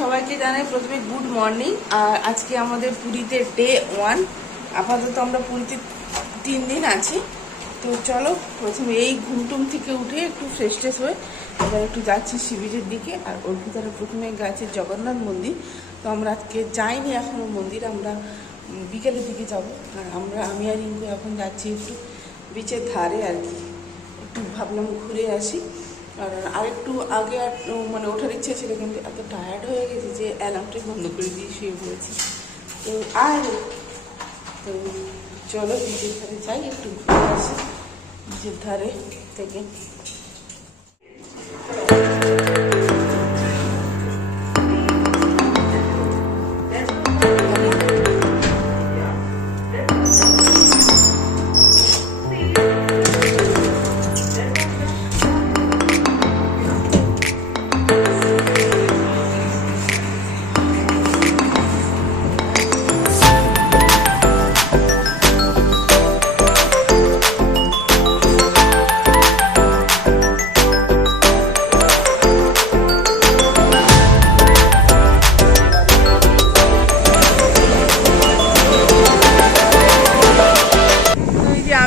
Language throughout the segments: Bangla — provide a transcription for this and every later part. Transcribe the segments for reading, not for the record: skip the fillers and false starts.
সবাইকে জানাই প্রথমে গুড মর্নিং। আর আজকে আমাদের পুরীতে ডে 1। আপাতত আমরা পুরীতে 3 দিন আছি। তো চলো প্রথমে এই ঘুমটুম থেকে উঠে একটু ফ্রেশ ট্রেশ হয়ে এবার একটু যাচ্ছি শিবিরের দিকে। আর ওর ভিতরে প্রথমে গেছে জগন্নাথ মন্দির। তো আমরা আজকে যাইনি এখনও মন্দির, আমরা বিকেলের দিকে যাব। আর আমি আর রিঙ্কু এখন যাচ্ছি একটু বিচের ধারে আর কি, একটু ভাবলাম ঘুরে আসি। আর আরেকটু আগে আর মানে ওঠার ইচ্ছে ছিল, কিন্তু এত টায়ার্ড হয়ে গেছি যে অ্যালার্মটা বন্ধ করে দিয়ে শুয়ে পড়েছি। তো তো চলো বিচের ধারে যাই, একটু ঘুরে আসি বিচের ধারে থেকে।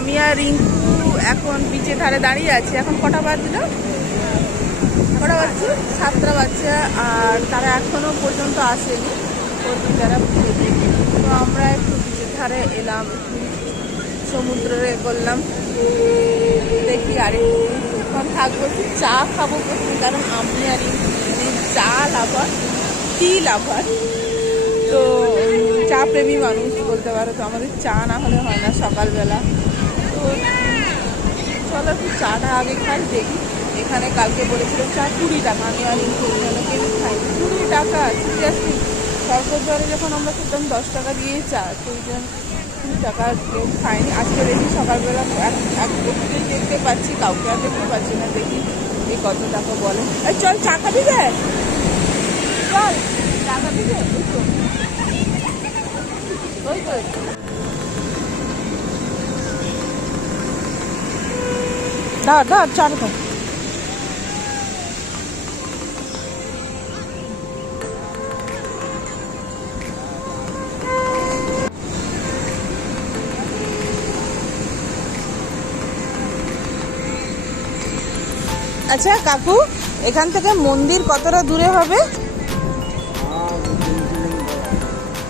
আমি আর রিঙ্কু এখন বিচের ধারে দাঁড়িয়ে আছি। এখন কটা বাজছে? 7টা বাজছে। আর তারা এখনো পর্যন্ত আসেনি, তারা বুঝেছি। তো আমরা একটু বিচের ধারে এলাম, সমুদ্রে করলাম দেখি। আর এখন থাকবো, একটু চা খাবো প্রথমে, কারণ আমি আর চা লাভার, টি লাভার। তো চা প্রেমী মানুষ বলতে পারো। তো আমাদের চা না হলে হয় না সকালবেলা। তো চলো একটু চাটা আগে খাই, দেখি। এখানে কালকে বলেছিল চা 20 টাকা, আমি আর কেউ খাই 20 টাকা। সিরিয়াসলি সরকার যখন আমরা খেতাম 10 টাকা দিয়ে চা, তো 20 টাকা কেউ খায়নি। আজকে দেখি সকালবেলা এক ব্যক্তিকে দেখতে পাচ্ছি, কাউকে আর দেখতে পাচ্ছি না। দেখি এই কত টাকা বলে। চল চা খাবি রে, চল চা খাবি রে। ওই তো ধর চার তো। আচ্ছা কাকু, এখান থেকে মন্দির কতটা দূরে হবে?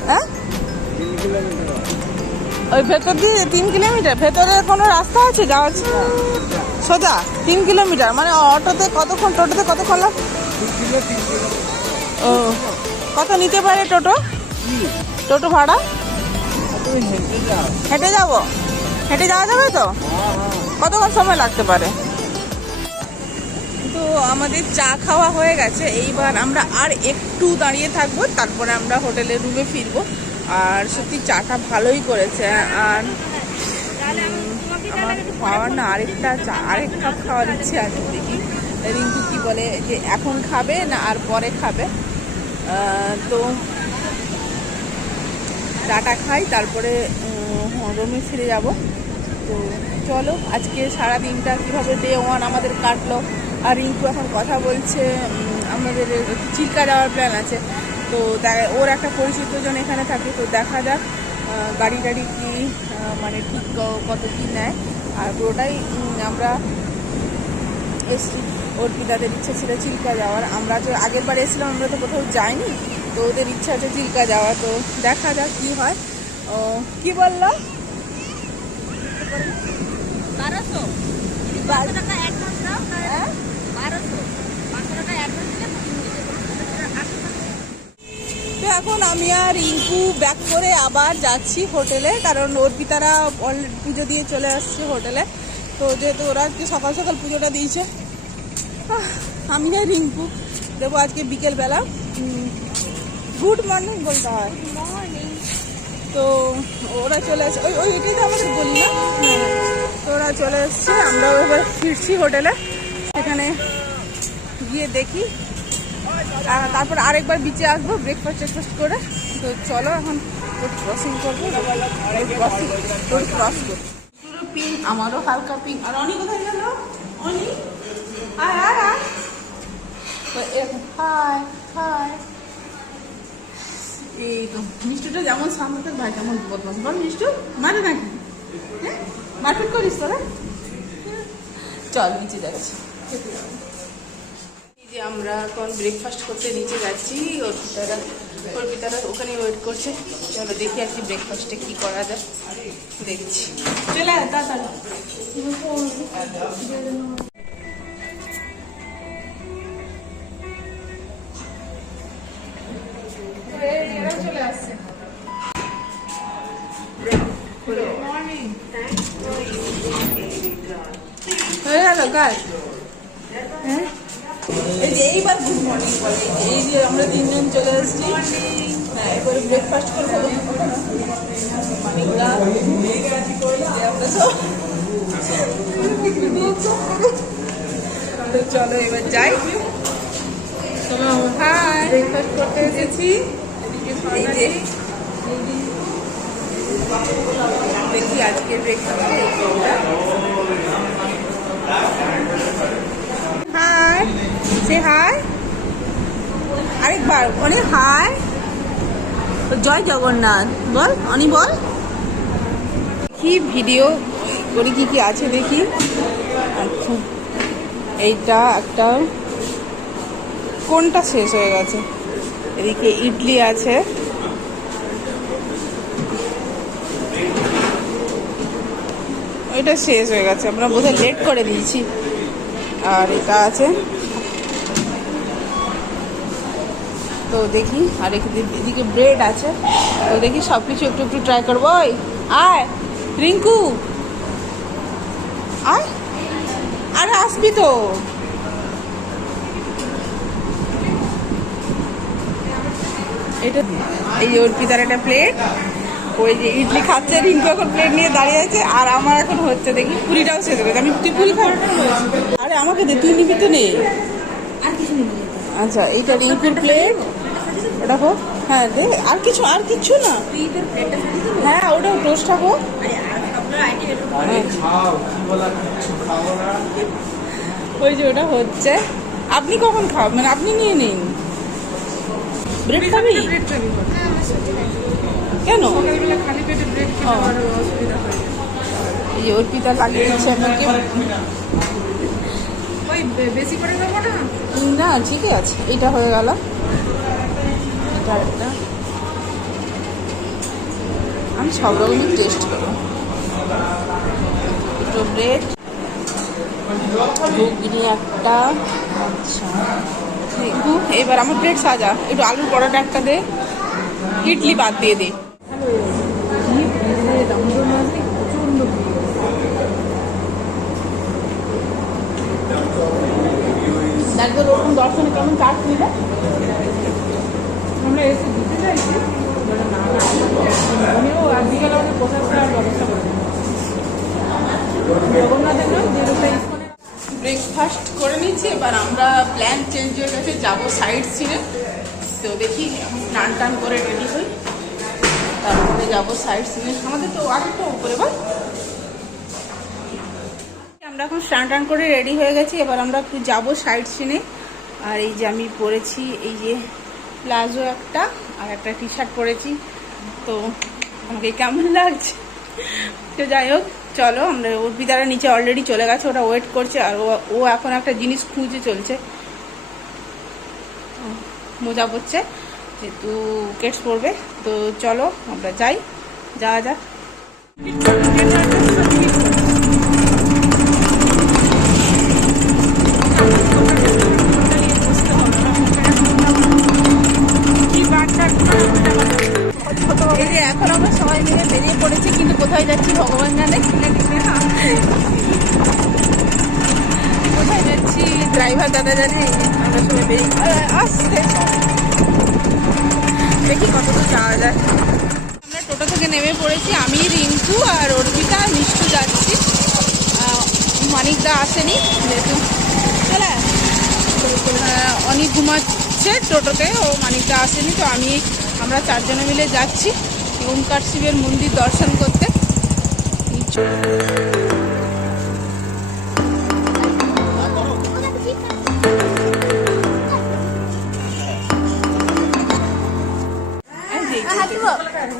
হ্যাঁ, ওই ভেতর দিয়ে 3 কিলোমিটার। ভেতরে কোনো রাস্তা আছে যাওয়ার? সোজা 3 কিলোমিটার। মানে অটোতে কতক্ষণ, টোটোতে কতক্ষণ লাগে? ও, কত নিতে পারে টোটো ভাড়া? হেঁটে যাবো? হেঁটে যাওয়া যাবে তো? কতক্ষণ সময় লাগতে পারে? তো আমাদের চা খাওয়া হয়ে গেছে। এইবার আমরা আর একটু দাঁড়িয়ে থাকবো, তারপরে আমরা হোটেলের রুমে ফিরবো। আর সত্যি চাটা ভালোই করেছে। আর আমার খাওয়ার না আরেক কাপ খাওয়ার ইচ্ছে আছে। দেখি রিঙ্কু কি বলে, যে এখন খাবে না আর পরে খাবে। তো চাটা খাই, তারপরে রুমে ফিরে যাব। তো চলো আজকে সারা দিনটা কীভাবে ডে 1 আমাদের কাটলো। আর রিঙ্কু এখন কথা বলছে, আমাদের চিল্কা যাওয়ার প্ল্যান আছে। তো ওর একটা পরিচিত জন এখানে থাকে। তো দেখা যাক গাড়ি টাড়ি কি মানে ঠিক কত কী নেয়। আর পুরোটাই আমরা এসছি, ওর পিতাদের ইচ্ছা ছিল চিল্কা যাওয়ার। আমরা তো আগের বার এসেছিলাম, আমরা তো কোথাও যাইনি। তো ওদের ইচ্ছা আছে চিল্কা যাওয়া। তো দেখা যাক কি হয়। কি বললো? 1200 টাকা অ্যাডভান্স দাও। হ্যাঁ 1200 টাকা অ্যাডভান্স দিলে। তো এখন আমি আর রিঙ্কু ব্যাক করে আবার যাচ্ছি হোটেলে, কারণ ওর পিতারা পুজো দিয়ে চলে আসছে হোটেলে। তো যেহেতু ওরা আজকে সকাল সকাল পুজোটা দিয়েছে, আমি আর রিঙ্কু দেবো আজকে বিকেলবেলা গুড মর্নিং বলতে হয়। তো ওরা চলে আসছে, ওই এটাই তো আমাদের বলি না। তো ওরা চলে এসছে, আমরাও এবার ফিরছি হোটেলে। সেখানে গিয়ে দেখি, তারপর আরেকবার বিচে আসবো ব্রেকফাস্ট করে। তো চলো এখন ক্রসিং করবো, ক্রস করবো। পুরো পিঙ্ক, আমারও হালকা পিঙ্ক। আর অনি কোথায় গেল? অনি হাই হাই হাই হাই। তো মিষ্টুটা যেমন সামনে থাক ভাই তেমন বদমাস বল মিষ্টু মারে নাকি হ্যাঁ মারপিট করিস তোরা চল নিচে যাচ্ছি এই যে আমরা এখন ব্রেকফাস্ট করতে নিচে যাচ্ছি অর্পিতারা ওখানে ওয়েট করছে চলো দেখি আর কি ব্রেকফাস্টে কি করা যায় দেখছি চলে আয় তাড়াতাড়ি চলে আসছে হয়ে গেল কাজ হ্যাঁ এই যে এইবার গুড মর্নিং বলে এই যে আমরা তিনজন চলে এসেছি হ্যাঁ এবারে ব্রেকফাস্ট করবো চলো এবার যাই হ্যাঁ ব্রেকফাস্ট করতে এসেছি এই যে দেখি আজকের ব্রেকফাস্টে হাই সে হাই আরেকবার অনেক হাই জয় জগন্নাথ বল অনি বল কি ভিডিও করে কি কি আছে দেখি আচ্ছা এইটা একটা কোনটা শেষ হয়ে গেছে এদিকে ইডলি আছে এটা শেষ হয়ে গেছে আমরা বোধহয় লেট করে দিয়েছি আর এটা আছে তো দেখি আর এদিকে ব্রেড আছে তো দেখি সব কিছু একটু একটু ট্রাই করবো ওই আয় রিঙ্কু আয় আরে আসবি তো এটা এই অর্পিতার একটা প্লেট ওই যে ইডলি খাচ্ছে রিঙ্কু এখন প্লেট নিয়ে দাঁড়িয়ে আছে আর আমার এখন হচ্ছে দেখি পুরিটাও শেষ হয়ে গেছে আমি তুই পুরি খাবো আরে আমাকে দে তুই নিবি তো নেই আর কিছু নেই আচ্ছা এইটা রিঙ্কুর প্লেট ওটা হোক হ্যাঁ দে আর কিছু না হ্যাঁ ওটা টোস্টটা হোক ওই যে ওটা হচ্ছে আপনি কখন খাবেন মানে আপনি নিয়ে নিন ব্রেড খাবি কেন এই অর্পিতা লাগিয়ে দিচ্ছে আমাকে বেশি করে না ঠিকই আছে এটা হয়ে গেল এটা একটা আমি সব রকমই টেস্ট করবো দুটো ব্রেড ঘুগনি একটা আচ্ছা এবার আমার প্লেট সাজা একটু আলুর পরোটা একটা দে ইডলি বাদ দিয়ে দে ওরকম দর্শনে কেমন কাজ নিলে আমরা এসে দিতে চাইছি উনিও আর বিকেলে অনেক পোশাক ব্যবস্থা করে জগন্নাথের ব্রেকফাস্ট করে নিচ্ছি এবার আমরা প্ল্যান চেঞ্জ হয়ে গেছে যাবো সাইড সিনে তো দেখি স্নান টান করে রেডি হই তারপরে যাবো সাইড সিনে আমাদের তো আরেকটা উপরে বল আমরা এখন স্নান টান করে রেডি হয়ে গেছি এবার আমরা একটু যাবো সাইড সিনে আর এই যে আমি পরেছি এই যে প্লাজো একটা আর একটা টি শার্ট পরেছি তো আমাকে কেমন লাগছে তো যাই হোক চলো আমরা অর্পিতারা নিচে অলরেডি চলে গেছে ওটা ওয়েট করছে আর ও এখন একটা জিনিস খুঁজে চলছে মোজা পড়ছে যেহেতু কেটস পড়বে তো চলো আমরা যাই যাওয়া যাক এই যে এখন আমরা সবাই মিলে বেরিয়ে পড়েছি কিন্তু কোথায় যাচ্ছি ভগবান জানে কোথায় যাচ্ছি ড্রাইভার দাদা জানে আমরা সবাই বেরিয়ে আসতে দেখি কত তো যাওয়া যায় আমরা টোটো থেকে নেমে পড়েছি আমি রিঙ্কু আর অর্পিতা মিষ্টু যাচ্ছি মানিকদা আসেনি যেহেতু চলে অনেক ঘুমাচ্ছে টোটোতে ও মানিকদা আসেনি তো আমরা চারজনে মিলে যাচ্ছি ওমকার শিবের মন্দির দর্শন করতে হাত দিব,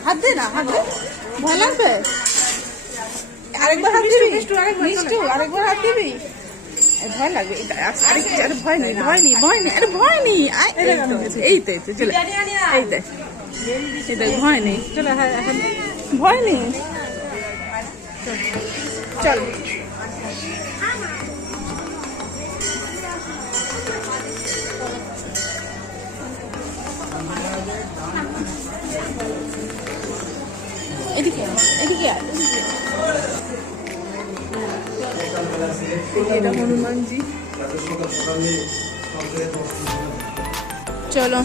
হাত দে না, হাত দে, ভয় লাগবে। আরেকবার হাত দিবি, মিষ্টু আরেকবার হাত দিবি, ভয় লাগবে। আরে ভয় নেই, ভয় নেই, ভয় নেই, আরে ভয় নেই। এই তো চলে, এই দেখ, এই দেখ, ভয় নেই, চলে, ভয় নেই, চল। এদিকে এদিকে এটা হনুমানজি। চলো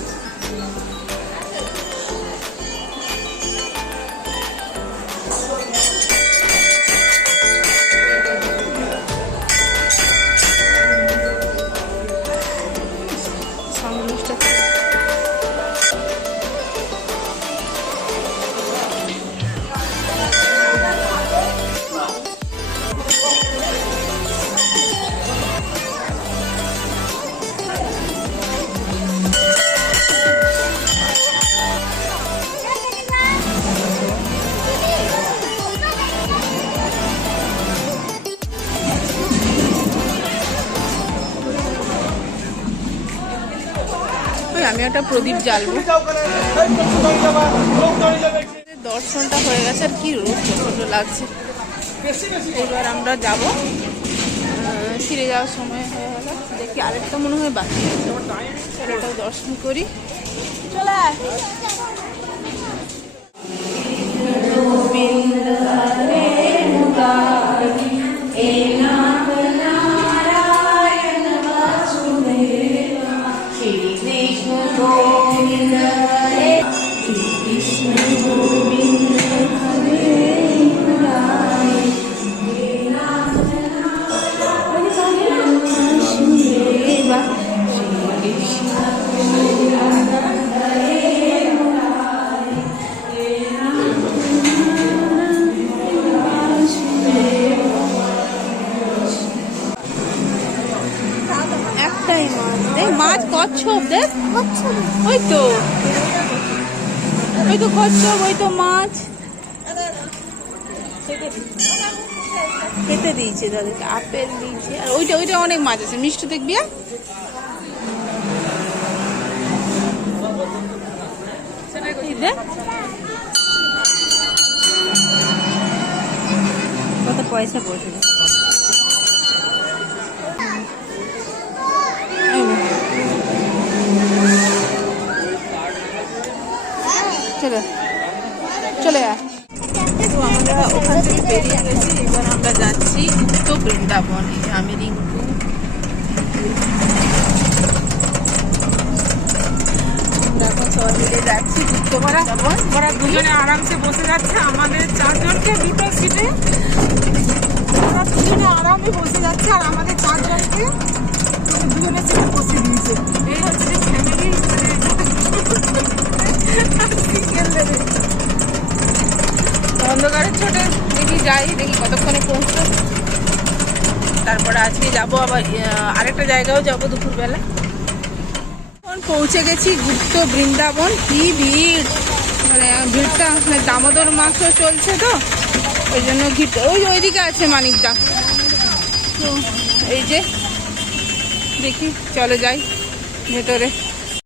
আমি একটা প্রদীপ জ্বালবো। দর্শনটা হয়ে গেছে, আর কি রোদ প্রচন্ড লাগছে। এবার আমরা যাব, ফিরে যাওয়ার সময় হয়ে গেল। দেখি আরেকটা মনে হয় বাকি আছে, এটাও দর্শন করি। চলে মাছ, কচ্ছপ, দেখ ওই তো কচ্ছপ, ওই তো মাছ খেতে দিয়েছে তাদেরকে, আপেল দিয়েছে। আর ওইটা অনেক মাছ আছে, মিষ্টি দেখবি। দেখ কত পয়সা পড়ছে। চলে আয়। তো আমরা ওখান থেকে বেরিয়ে গেছি, এবার আমরা যাচ্ছি তো বৃন্দাবন। আমি রিঙ্কু, আমরা এখন সবাই মিলে যাচ্ছি বৃন্দাবন। ওরা দুজনে আরামসে বসে যাচ্ছে, আমাদের চারজনকে দুটো সিটে ওরা দুজনে আরামে বসে যাচ্ছে, আর আমাদের চারজনকে দুজনের সিটে বসে দিয়েছে। এই হচ্ছে যে ফ্যামিলি, অন্ধকারের ছোটে দেখি দেখি কতক্ষণে পৌঁছবো। তারপরে আজকে যাব আবার আরেকটা জায়গাও যাবো দুপুরবেলা। এখন পৌঁছে গেছি গুপ্ত বৃন্দাবন। কি ভিড়, মানে ভিড়টা, মানে দামোদর মাসও চলছে তো, ওই জন্য ভিড়। ওইদিকে আছে মানিকদা। তো এই যে দেখি, চলে যাই ভেতরে।